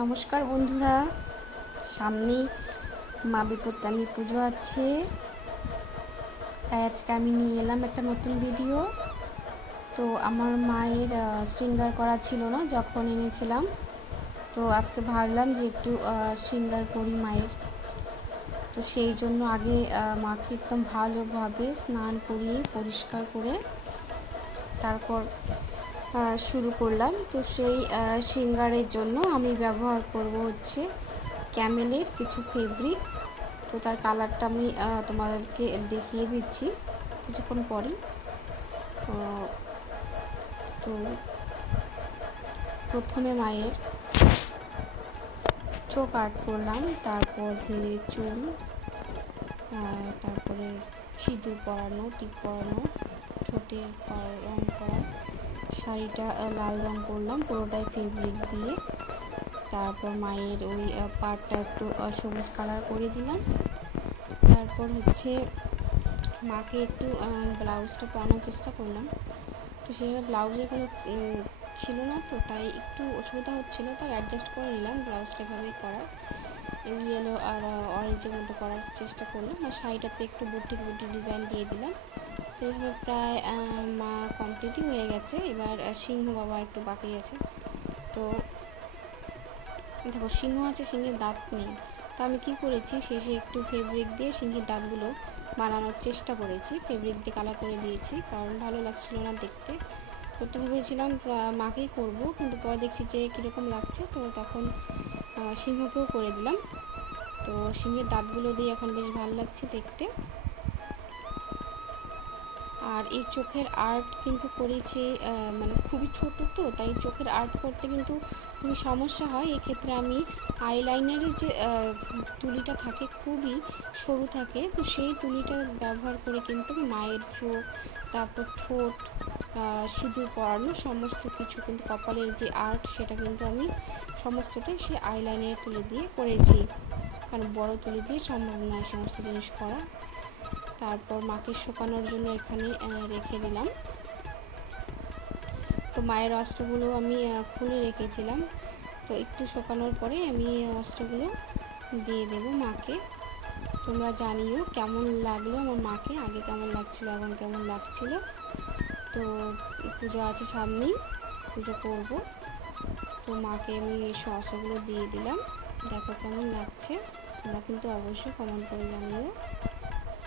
নমস্কার বন্ধুরা। সামনে মা বিপত্তানি পুজো আছে। তাই আজকে আমি নিয়ে এলাম একটা নতুন ভিডিও তো আমার মায়ের শৃঙ্গার করা ছিল না, যখন এনেছিলাম। তো আজকে ভাবলাম যে একটু শৃঙ্গার করি মায়ের। তো সেই জন্য আগে মাকে একদম ভালোভাবে স্নান করিয়ে পরিষ্কার করে তারপর শুরু করলাম। তো সেই সিঙ্গারের জন্য আমি ব্যবহার করব হচ্ছে ক্যামেলের কিছু ফেব্রিক তো তার কালারটা আমি তোমাদেরকে দেখিয়ে দিচ্ছি কিছুক্ষণ পরই। তো প্রথমে মায়ের চোখ আর্ট করলাম, তারপর ধীরে চুল তারপরে সিঁদুর পরানো, টিপ পরানো, ঠোঁটের রং করা। শাড়িটা লাল রং করলাম, পুরোটাই ফেব্রিক দিয়ে। তারপর মায়ের ওই পাড়টা একটু সবুজ কালার করে দিলাম। তারপর হচ্ছে মাকে একটু ব্লাউজটা পরানোর চেষ্টা করলাম। তো সেভাবে ব্লাউজের কোনো ছিল না তো, তাই একটু অসুবিধা হচ্ছিল, তাই অ্যাডজাস্ট করে নিলাম ব্লাউজটা এভাবেই করার। ইয়েলো আর অরেঞ্জের মধ্যে করার চেষ্টা করলাম। আর শাড়িটাতে একটু বুটি বুটি ডিজাইন দিয়ে দিলাম। তো এইভাবে প্রায় মা কমপ্লিটই হয়ে গেছে। এবার সিংহ বাবা একটু বাকি আছে। তো, দেখো, সিংহ আছে, সিংহের দাঁত নেই। তো আমি কি করেছি, শেষে একটু ফেব্রিক দিয়ে সিংহের দাঁতগুলো বানানোর চেষ্টা করেছি। ফেব্রিক দিয়ে কালার করে দিয়েছি, কারণ ভালো লাগছিল না দেখতে। করতে ভেবেছিলাম মাকেই করব, কিন্তু পরে দেখছি যে কীরকম লাগছে, তো তখন সিংহকেও করে দিলাম। তো সিংহের দাঁতগুলো দিয়ে এখন বেশ ভালো লাগছে দেখতে। আর এই চোখের আর্ট কিন্তু করেছে মানে খুবই ছোট তো, তাই চোখের আর্ট করতে কিন্তু খুবই সমস্যা হয়। এক্ষেত্রে আমি আইলাইনারের যে তুলিটা থাকে খুবই সরু থাকে, তো সেই তুলিটা ব্যবহার করে কিন্তু মায়ের চোখ, তারপর ঠোঁট সিঁদুর পরানো সমস্ত কিছু কিন্তু কপালের যে আর্ট সেটা কিন্তু আমি সমস্তটাই সে আইলাইনারের তুলি দিয়ে করেছি। কারণ বড় তুলি দিয়ে সম্ভব নয় সমস্ত জিনিস করা। তারপর মাকে শুকানোর জন্য এখানে রেখে দিলাম। তো মায়ের অস্ত্রগুলো আমি খুলে রেখেছিলাম। তো একটু শুকানোর পরে আমি অস্ত্রগুলো দিয়ে দেবো মাকে। তোমরা জানিও কেমন লাগল আমার মাকে, আগে কেমন লাগছিল, এখন কেমন লাগছিল। তো পুজো আছে সামনেই, পুজো করব। তো মাকে আমি এই অস্ত্রগুলো দিয়ে দিলাম। দেখো কেমন লাগছে। তোমরা কিন্তু অবশ্যই কমেন্ট করে জানিও।